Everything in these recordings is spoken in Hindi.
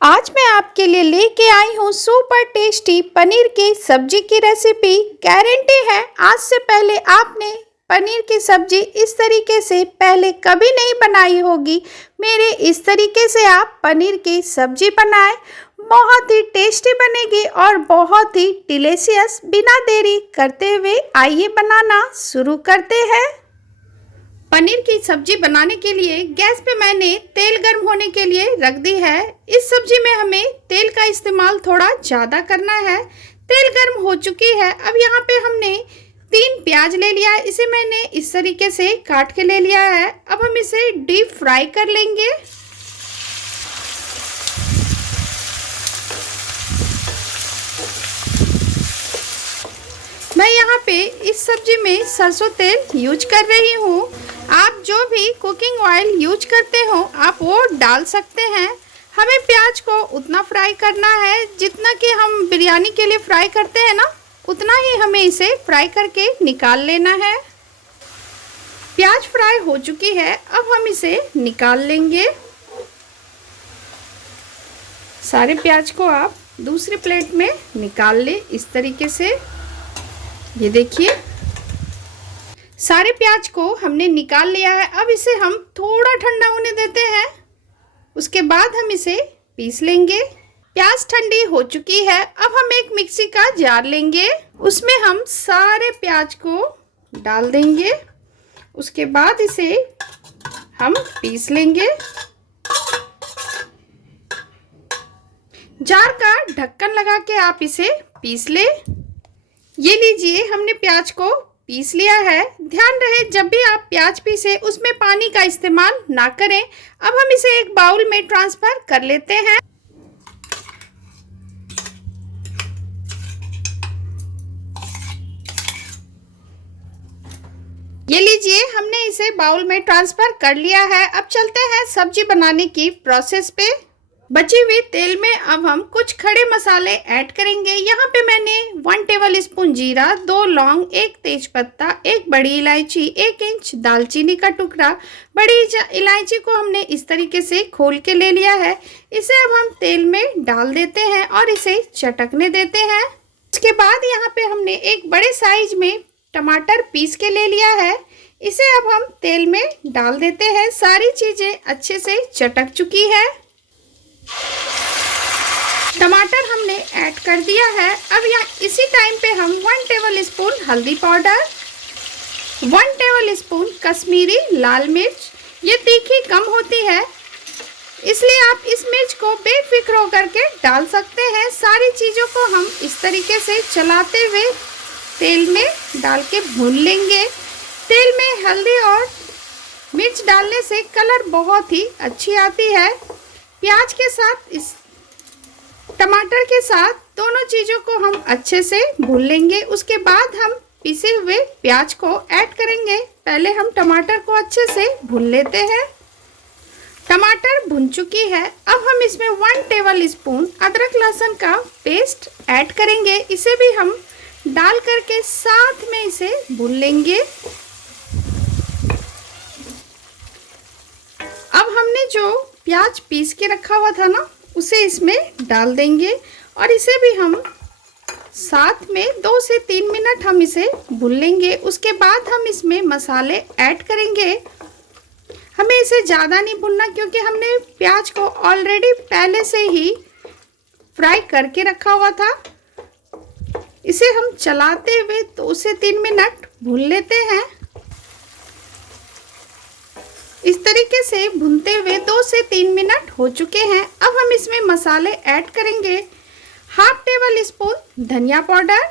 आज मैं आपके लिए लेके आई हूँ सुपर टेस्टी पनीर की सब्जी की रेसिपी। गारंटी है आज से पहले आपने पनीर की सब्जी इस तरीके से पहले कभी नहीं बनाई होगी। मेरे इस तरीके से आप पनीर की सब्जी बनाएं, बहुत ही टेस्टी बनेगी और बहुत ही डिलीशियस। बिना देरी करते हुए आइए बनाना शुरू करते हैं। पनीर की सब्जी बनाने के लिए गैस पे मैंने तेल गर्म होने के लिए रख दी है। इस सब्जी में हमें तेल का इस्तेमाल थोड़ा ज़्यादा करना है। तेल गर्म हो चुकी है। अब यहाँ पे हमने 3 प्याज ले लिया है। इसे मैंने इस तरीके से काट के ले लिया है। अब हम इसे डीप फ्राई कर लेंगे। मैं यहाँ पे इस सब्जी में सरसों तेल यूज कर रही हूँ। आप जो भी कुकिंग ऑयल यूज करते हो आप वो डाल सकते हैं। हमें प्याज को उतना फ्राई करना है जितना कि हम बिरयानी के लिए फ्राई करते हैं ना, उतना ही हमें इसे फ्राई करके निकाल लेना है। प्याज फ्राई हो चुकी है। अब हम इसे निकाल लेंगे। सारे प्याज को आप दूसरी प्लेट में निकाल लें इस तरीके से। ये देखिए सारे प्याज को हमने निकाल लिया है। अब इसे हम थोड़ा ठंडा होने देते हैं, उसके बाद हम इसे पीस लेंगे। प्याज ठंडी हो चुकी है। अब हम एक मिक्सी का जार लेंगे, उसमें हम सारे प्याज को डाल देंगे। उसके बाद इसे हम पीस लेंगे। जार का ढक्कन लगा के आप इसे पीस ले। ये लीजिए हमने प्याज को पीस लिया है। ध्यान रहे जब भी आप प्याज पीसे उसमें पानी का इस्तेमाल ना करें। अब हम इसे एक बाउल में ट्रांसफर कर लेते हैं। ये लीजिए हमने इसे बाउल में ट्रांसफर कर लिया है। अब चलते हैं सब्जी बनाने की प्रोसेस पे। बची हुई तेल में अब हम कुछ खड़े मसाले ऐड करेंगे। यहाँ पे मैंने 1 टेबल स्पून जीरा, 2 लौंग, 1 तेजपत्ता, 1 बड़ी इलायची, 1 इंच दालचीनी का टुकड़ा। बड़ी इलायची को हमने इस तरीके से खोल के ले लिया है। इसे अब हम तेल में डाल देते हैं और इसे चटकने देते हैं। इसके बाद यहाँ पे हमने एक बड़े साइज में टमाटर पीस के ले लिया है। इसे अब हम तेल में डाल देते हैं। सारी चीज़ें अच्छे से चटक चुकी है। टमाटर हमने ऐड कर दिया है। अब यहाँ इसी टाइम पे हम 1 टेबल स्पून हल्दी पाउडर, 1 टेबल स्पून कश्मीरी लाल मिर्च, ये तीखी कम होती है इसलिए आप इस मिर्च को बेफिक्र होकर के डाल सकते हैं। सारी चीज़ों को हम इस तरीके से चलाते हुए तेल में डाल के भून लेंगे। तेल में हल्दी और मिर्च डालने से कलर बहुत ही अच्छी आती है। प्याज के साथ इस टमाटर के साथ दोनों चीज़ों को हम अच्छे से भून लेंगे। उसके बाद हम पिसे हुए प्याज को ऐड करेंगे। पहले हम टमाटर को अच्छे से भून लेते हैं। टमाटर भुन चुकी है। अब हम इसमें 1 टेबल स्पून अदरक लहसुन का पेस्ट ऐड करेंगे। इसे भी हम डाल करके साथ में इसे भून लेंगे। अब हमने जो प्याज पीस के रखा हुआ था ना, उसे इसमें डाल देंगे और इसे भी हम साथ में 2 से 3 मिनट हम इसे भून लेंगे। उसके बाद हम इसमें मसाले ऐड करेंगे। हमें इसे ज़्यादा नहीं भूनना क्योंकि हमने प्याज को ऑलरेडी पहले से ही फ्राई करके रखा हुआ था। इसे हम चलाते हुए 2 से 3 मिनट भून लेते हैं। इस तरीके से भूनते हुए 2 से 3 मिनट हो चुके हैं। अब हम इसमें मसाले ऐड करेंगे। 1/2 टेबल स्पून धनिया powder,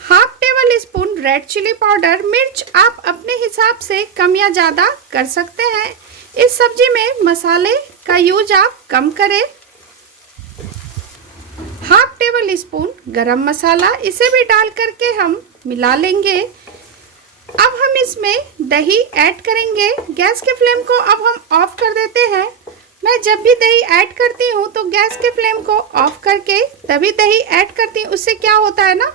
1/2 tablespoon red chilli powder. मिर्च आप अपने हिसाब से कम या ज़्यादा कर सकते हैं। इस सब्जी में मसाले का यूज आप कम करें। 1/2 टेबल स्पून गरम मसाला, इसे भी डाल करके हम मिला लेंगे। अब हम इसमें दही ऐड करेंगे। गैस के फ्लेम को अब हम ऑफ कर देते हैं। मैं जब भी दही ऐड करती हूँ तो गैस के फ्लेम को ऑफ करके तभी दही ऐड करती हूँ। उससे क्या होता है ना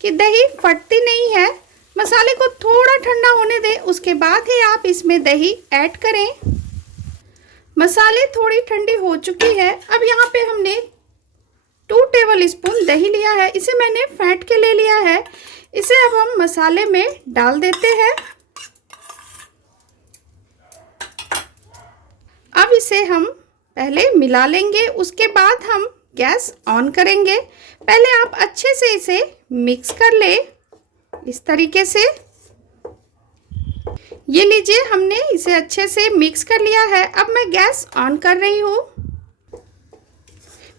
कि दही फटती नहीं है। मसाले को थोड़ा ठंडा होने दें, उसके बाद ही आप इसमें दही ऐड करें। मसाले थोड़ी ठंडी हो चुकी है। अब यहाँ पे हमने 2 टेबल स्पून दही लिया है, इसे मैंने फेंट के ले लिया है। इसे अब हम मसाले में डाल देते हैं। अब इसे हम पहले मिला लेंगे, उसके बाद हम गैस ऑन करेंगे। पहले आप अच्छे से इसे मिक्स कर ले, इस तरीके से। ये लीजिए, हमने इसे अच्छे से मिक्स कर लिया है। अब मैं गैस ऑन कर रही हूँ।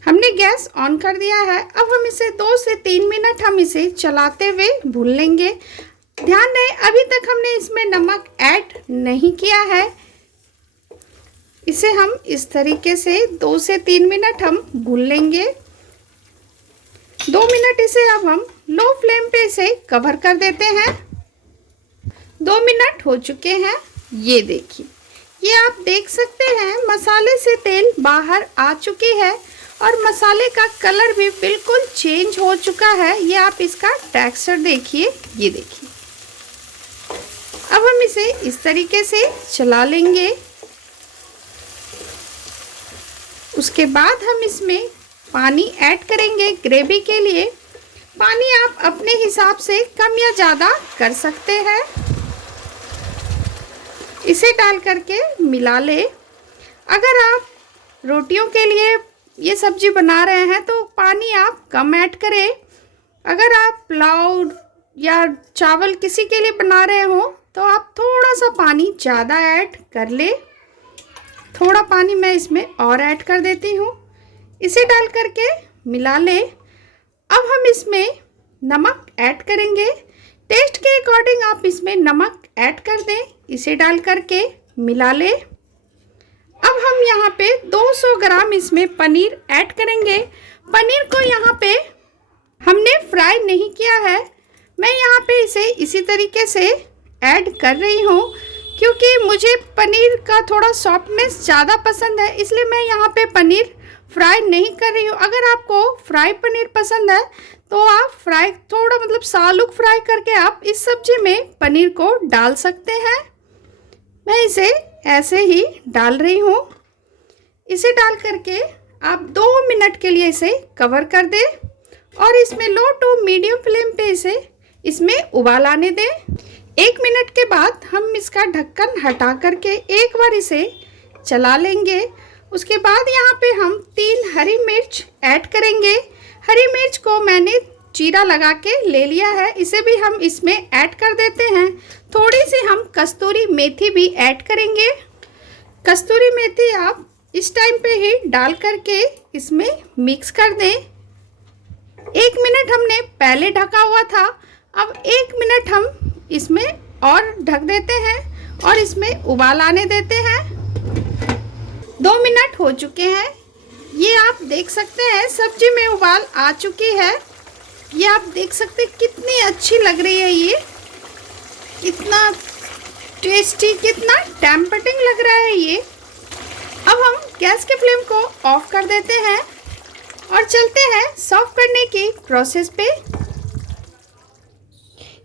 हमने गैस ऑन कर दिया है। अब हम इसे 2 से 3 मिनट हम इसे चलाते हुए भून लेंगे। ध्यान रहे, अभी तक हमने इसमें नमक ऐड नहीं किया है। इसे हम इस तरीके से 2 से 3 मिनट हम भून लेंगे। 2 मिनट इसे अब हम लो फ्लेम पे इसे कवर कर देते हैं। 2 मिनट हो चुके हैं। ये देखिए, ये आप देख सकते हैं मसाले से तेल बाहर आ चुकी है और मसाले का कलर भी बिल्कुल चेंज हो चुका है। ये आप इसका टेक्सचर देखिए, ये देखिए। अब हम इसे इस तरीके से चला लेंगे। उसके बाद हम इसमें पानी ऐड करेंगे ग्रेवी के लिए। पानी आप अपने हिसाब से कम या ज़्यादा कर सकते हैं। इसे डाल करके मिला ले। अगर आप रोटियों के लिए ये सब्जी बना रहे हैं तो पानी आप कम ऐड करें। अगर आप पुलाव या चावल किसी के लिए बना रहे हो तो आप थोड़ा सा पानी ज़्यादा ऐड कर ले। थोड़ा पानी मैं इसमें और ऐड कर देती हूँ। इसे डाल करके मिला ले। अब हम इसमें नमक ऐड करेंगे। टेस्ट के अकॉर्डिंग आप इसमें नमक ऐड कर दें। इसे डाल करके मिला ले। अब हम यहाँ पे 200 ग्राम इसमें पनीर ऐड करेंगे। पनीर को यहाँ पे हमने फ्राई नहीं किया है। मैं यहाँ पे इसे इसी तरीके से ऐड कर रही हूँ क्योंकि मुझे पनीर का थोड़ा सॉफ्टनेस ज़्यादा पसंद है, इसलिए मैं यहाँ पे पनीर फ्राई नहीं कर रही हूँ। अगर आपको फ्राई पनीर पसंद है तो आप फ्राई थोड़ा मतलब सालुक फ्राई करके आप इस सब्जी में पनीर को डाल सकते हैं। मैं इसे ऐसे ही डाल रही हूँ। इसे डाल करके आप 2 मिनट के लिए इसे कवर कर दें और इसमें लो टू मीडियम फ्लेम पे इसे इसमें उबाल आने दें। 1 मिनट के बाद हम इसका ढक्कन हटा करके एक बार इसे चला लेंगे। उसके बाद यहाँ पे हम 3 हरी मिर्च ऐड करेंगे। हरी मिर्च को मैंने चीरा लगा के ले लिया है, इसे भी हम इसमें ऐड कर देते हैं। थोड़ी सी हम कस्तूरी मेथी भी ऐड करेंगे। कस्तूरी मेथी आप इस टाइम पे ही डाल करके इसमें मिक्स कर दें। 1 मिनट हमने पहले ढका हुआ था, अब 1 मिनट हम इसमें और ढक देते हैं और इसमें उबाल आने देते हैं। 2 मिनट हो चुके हैं। ये आप देख सकते हैं सब्जी में उबाल आ चुकी है। ये आप देख सकते हैं कितनी अच्छी लग रही है। ये कितना टेस्टी, कितना टेम्पटिंग लग रहा है ये। अब हम गैस के फ्लेम को ऑफ कर देते हैं और चलते हैं सर्व करने की प्रोसेस पे।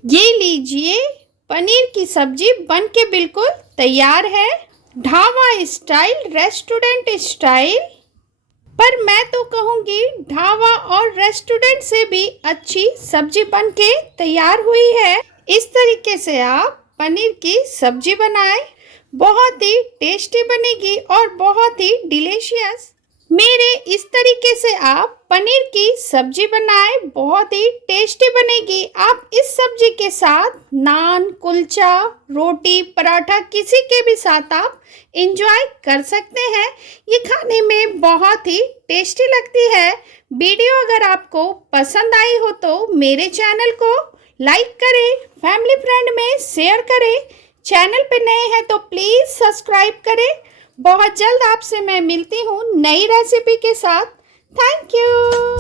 ये लीजिए, पनीर की सब्जी बनके बिल्कुल तैयार है। ढाबा स्टाइल, रेस्टोरेंट स्टाइल, पर मैं तो कहूँगी ढाबा और रेस्टोरेंट से भी अच्छी सब्जी बनके तैयार हुई है। इस तरीके से आप पनीर की सब्जी बनाएं, बहुत ही टेस्टी बनेगी और बहुत ही डिलीशियस। मेरे इस तरीके से आप पनीर की सब्जी बनाएं, बहुत ही टेस्टी बनेगी। आप इस सब्जी के साथ नान, कुलचा, रोटी, पराठा किसी के भी साथ आप इंजॉय कर सकते हैं। ये खाने में बहुत ही टेस्टी लगती है। वीडियो अगर आपको पसंद आई हो तो मेरे चैनल को लाइक करें, फैमिली फ्रेंड में शेयर करें। चैनल पे नए हैं तो प्लीज़ सब्सक्राइब करें। बहुत जल्द आपसे मैं मिलती हूँ नई रेसिपी के साथ। Thank you.